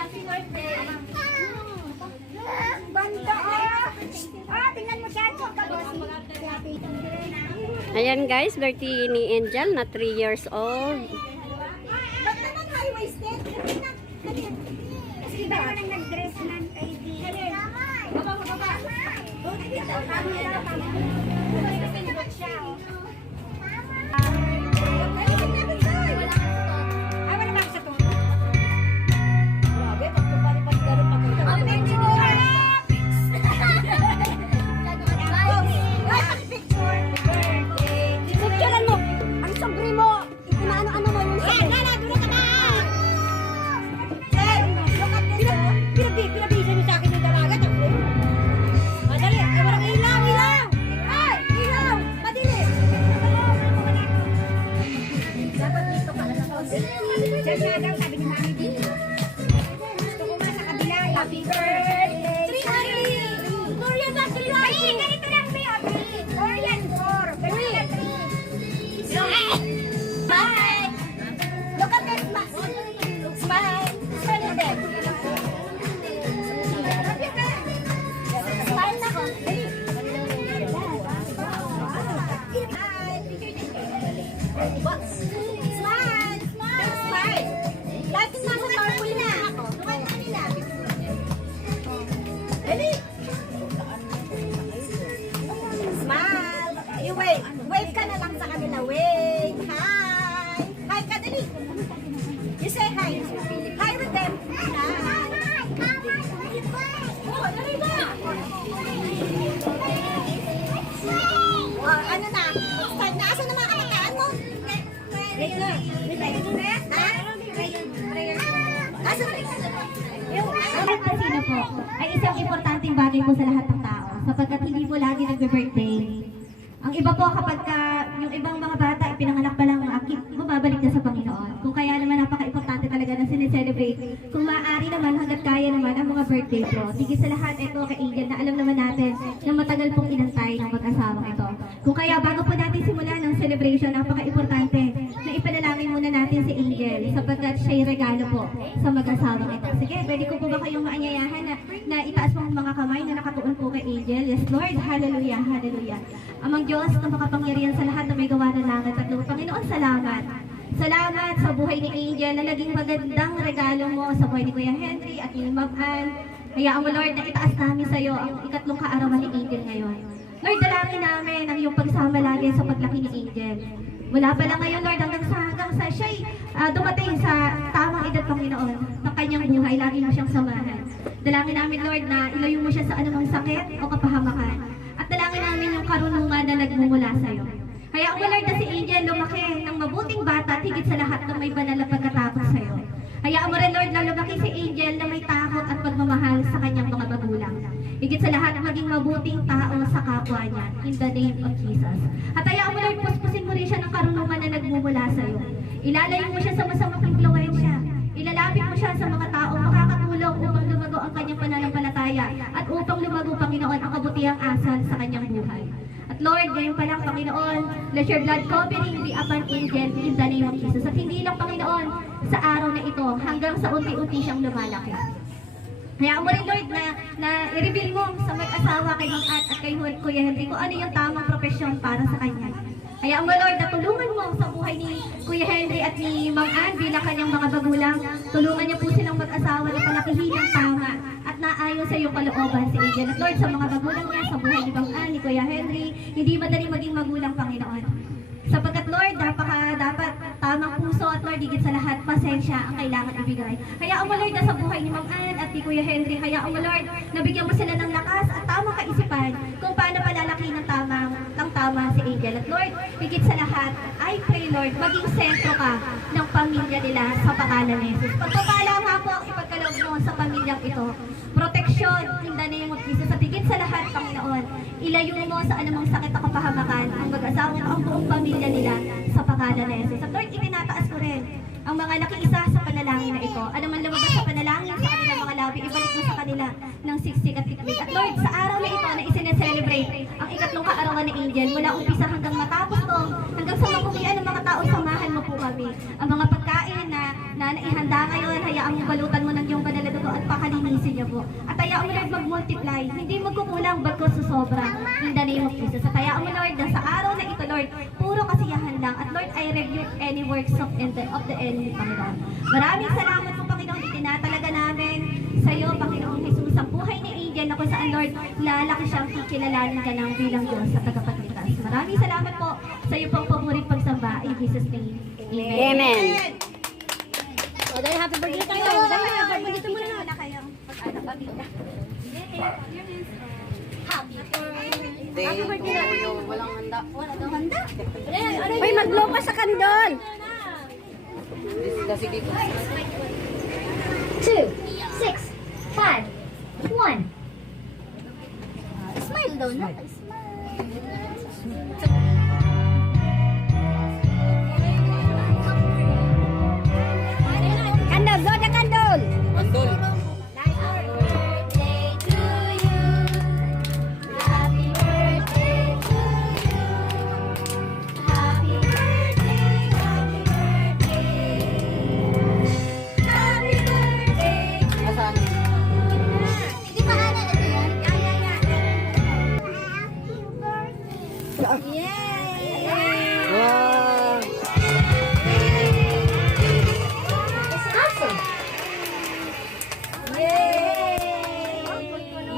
Happy birthday. Banda tingnan mo siya. Ayan guys, birthday ni Angel na 3 years old. Ba't naman high-waisted? Kasi ba nang nag-dress man kay di. Baba. Happy birthday! Korean ba? Ganito lang, Korean 4. Smile! Look at this smile! Smile! Smile at them! Smile na ko! Smile! Smile! Lahat yung nasa powerful na! Lukan na nila! Dali! Smile! You wave! Wave ka na lang sa kanila. Wave! Hi! Hi ka, dali! You say hi. Hi with them. Hi! Oh, dali ba? Oh, ano na? Start na. Asa na mga kamataan mo? Wait na. Ha? Asa na? Kahit na sino po, ay isang importanteng bagay po sa lahat ng tao. Sapagkat hindi po lagi nagbe-birthday. Ang iba po kapag yung ibang mga bata ipinanganak pa lang bumabalik na sa Panginoon. Kung kaya naman napaka-importante talaga na sineselebrate. Kung maaari naman hanggat kaya naman ang mga birthday po. Tigit sa lahat ito kay Angel na alam naman natin na matagal pong inantay ng mag-asawang ito. Kung kaya bago po natin simulan ng celebration, napaka-importante na ipanalangin muna natin si Angel sapagkat siya'y regalo po sa mag-asawang ito. Sige, pwede ko po ba kayong maanyayahan na itaas mo ang mga kamay na nakatuon po kay Angel? Yes, Lord. Hallelujah. Hallelujah. Amang Diyos na makapangyarihan sa lahat na may gawa ng langit at lupa. Panginoon, salamat. Salamat sa buhay ni Angel na naging magandang regalo mo sa buhay ni Kuya Henry at ni Ma'am Ann. Hayaan mo, Lord, na itaas namin sa iyo ang ikatlong kaarawan ni Angel ngayon. Lord, dalangin namin ang iyong pagsama lagi sa paglaki ni Angel. Mula pa lang ngayon, Lord, hanggang sa siya'y dumating sa tamang edad, Panginoon, ng kanyang buhay, lagi mo siyang samahan. Dalangin namin, Lord, na ilayo mo siya sa anumang sakit o kapahamakan. At dalangin namin yung karunungan na nagmumula sa iyo. Hayaan mo, Lord, na si Angel lumaki ng mabuting bata at higit sa lahat na may banal na pagkatapos sa iyo. Hayaan mo rin, Lord, na lumaki si Angel na may takot at pagmamahal sa kanyang mga magulang. Higit sa lahat, maging mabuting tao sa kapwa niya. In the name of Jesus. At hayaan mo, Lord, puspusin mo rin siya ng karunungan na nagmumula sa iyo. Ilalayo mo siya sa masamang impluwensya. Ilalapit mo siya sa mga taong makakatulong upang lumago ang kanyang pananampalataya at upang lumago, Panginoon, ang kabutihang asal sa kanyang buhay. At Lord, ngayon pa lang, Panginoon, let your blood covering be upon Angel in the name of Jesus. At hindi lang, Panginoon, sa araw na ito, hanggang sa unti-unti siyang lumalaki. Hayaan mo rin, Lord, na i-reveal mo sa mag-asawa kay Mang At kay Kuya Henry kung ano yung tamang profesyon para sa kanya. Hayaan mo, Lord, na tulungan mo sa buhay ni Kuya Henry at ni Mang Ann bilang kanyang mga magulang. Tulungan niyo po silang mag-asawa na palakihin ng tama at naayon sa iyong kalooban si Angel. At Lord, sa mga magulang niya, sa buhay ni Mang Ann, ni Kuya Henry, hindi madali maging magulang, Panginoon. Sapagkat, Lord, dapat tamang puso at Lord, higit sa lahat, pasensya ang kailangan ibigay. Hayaan mo, Lord, na sa buhay ni Mang Ann at ni Kuya Henry, hayaan mo, Lord, na bigyan mo sila ng lakas at tamang kaisipan kung paano palalaki ng tama si Angel. At Lord, higit sa lahat, I pray, Lord, maging sentro ka ng pamilya nila sa pangalan ni Jesus. Pagpapala nga po ang ipagkaloob mo sa pamilyang ito. Proteksyon in the name of Jesus. At higit sa lahat, Panginoon, ilayo mo sa anumang sakit at kapahamakan ang mag-asawa at ang buong pamilya nila sa pangalan ni Jesus. At Lord, itinataas ko rin ang mga nakiisa sa panalangin na ito. Ano man lumabas sa panalangin sa kanilang mga labi, ibalik mo sa kanila ng siksik at tikmig. At Lord, sa araw na ito na isineselebrate ang ikatlong kaarawan ni Angel, mula umpisa hanggang matapos to, hanggang sa makumian ng mga tao, samahan mo po kami. Ang mga pagkain na na naihanda ngayon, hayaan mo balutan mo ng iyong banal na dugo at pakalinisin niyo po. At hayaan mo Lord mag-multiply, hindi magkukulang bagkos susobra in the name of Jesus. At hayaan mo Lord na sa araw na ito Lord, puro kasiyahan lang. At Lord, I rebuke any works of the enemy, Panginoon. Maraming salamat po Panginoon, itinatalaga namin sa iyo, Panginoong Jesus, ang buhay ni Angel na kung saan Lord, lalaki siyang kikilalanin ka ng bilang Diyos sa tagapagligtas. Maraming salamat po sa iyo pong paborit pagsamba. In Jesus' name, Amen. Amen. O, dahil happy birthday tayo. Dahil happy birthday muna na. Kayong pag-anak pamilya. Happy birthday na. Walang handa. Wala daw handa. Uy, mag-blow pa sa kandol. 2, 6, 5, 1. Smile daw na. Kandol, blow the candle.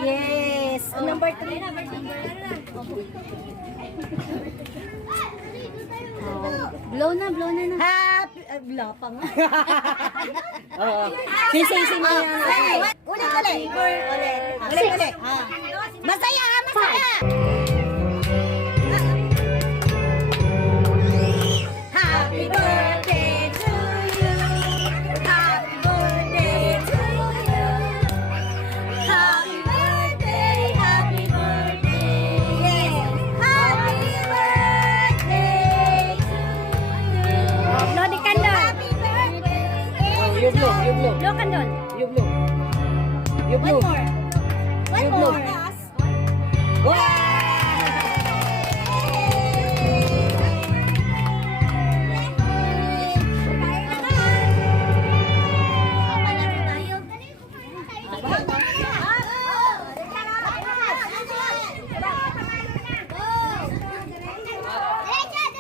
Yes. Number 3 na. Blow na na. Happy... Wala pa nga. Sising mo yan. Ulit. Ulit. Masaya. Happy birthday to you. Happy birthday to you. Happy birthday. Happy birthday. Yes. Happy birthday to you. Blow the candle. Happy birthday. You blow. Blow candle. You blow. You blow. One more.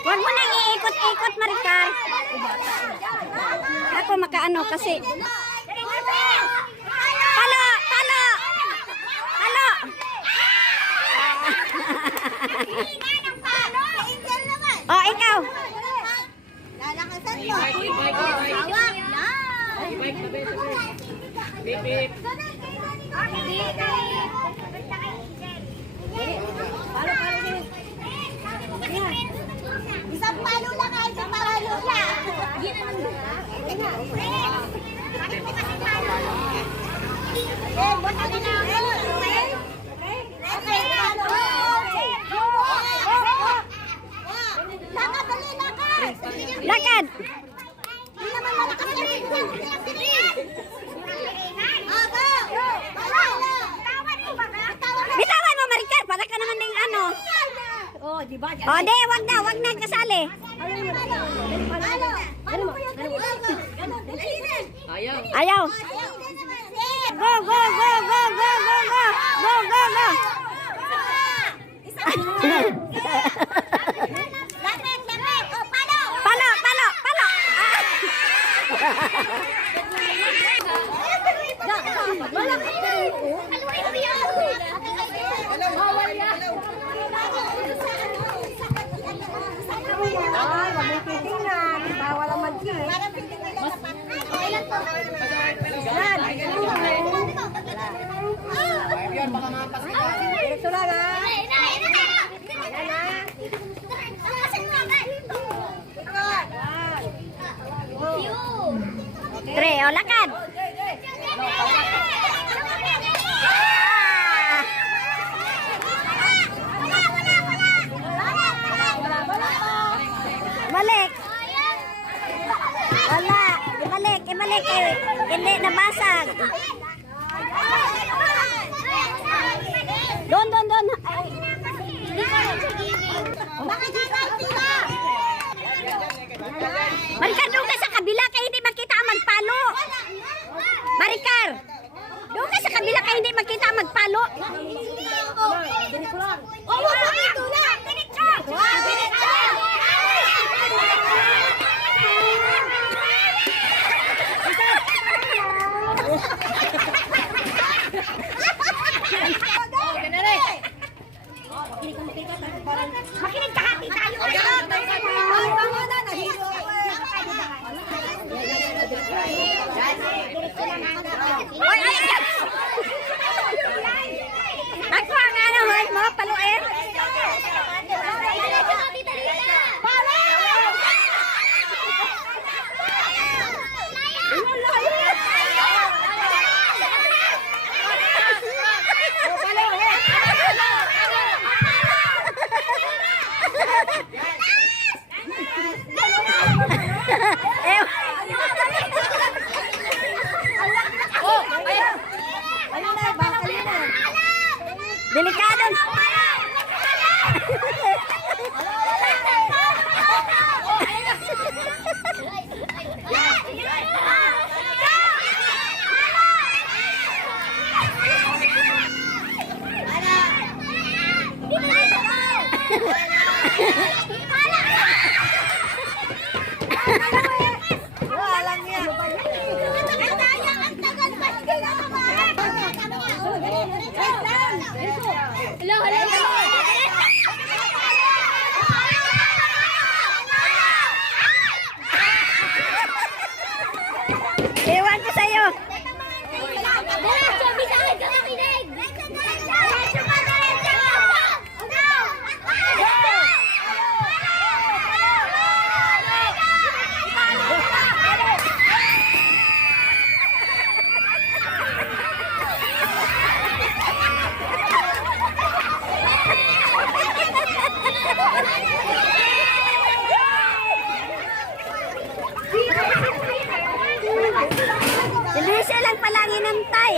Huwag mo nang iikot-ikot, Maricar. Ako makaano kasi. Palo! Oh, ikaw. Lalakasan mo. Hawak isang palo lang kahit sa palo lang. Buta na lang. Okay, palo. Lakad, dali, lakad. Lakad. Hindi naman malakas yan. Bitawan mo, Maricar. Para ka naman ng ano. Oh, di ba? Oh, di. Wag na kasali. Ayaw. Go. Palo. Ay, magpipitingan. Bawal ang mag-kiss. Ito lang ha. Tre, o lakad. Balik. Wala. Ibalik. Hindi nabasag. Doon. Maricar, doon ka sa kabila kaya hindi makita ang magpalo. hindi makita magpalo. Oo, dito na! Diretso! Makinig ka, hati tayo. Tama na, nahilo ako eh. Oy, ay, ay. Ako ang ano, hoy, mo, paluin. Delikado. Walang yan. Ang tagal pa, hindi na naman. Hello, hello. Ewan ko sa'yo. Diretso, bisahin ka makinig. Diretso ka, diretso. Si Luisa lang palang inantay.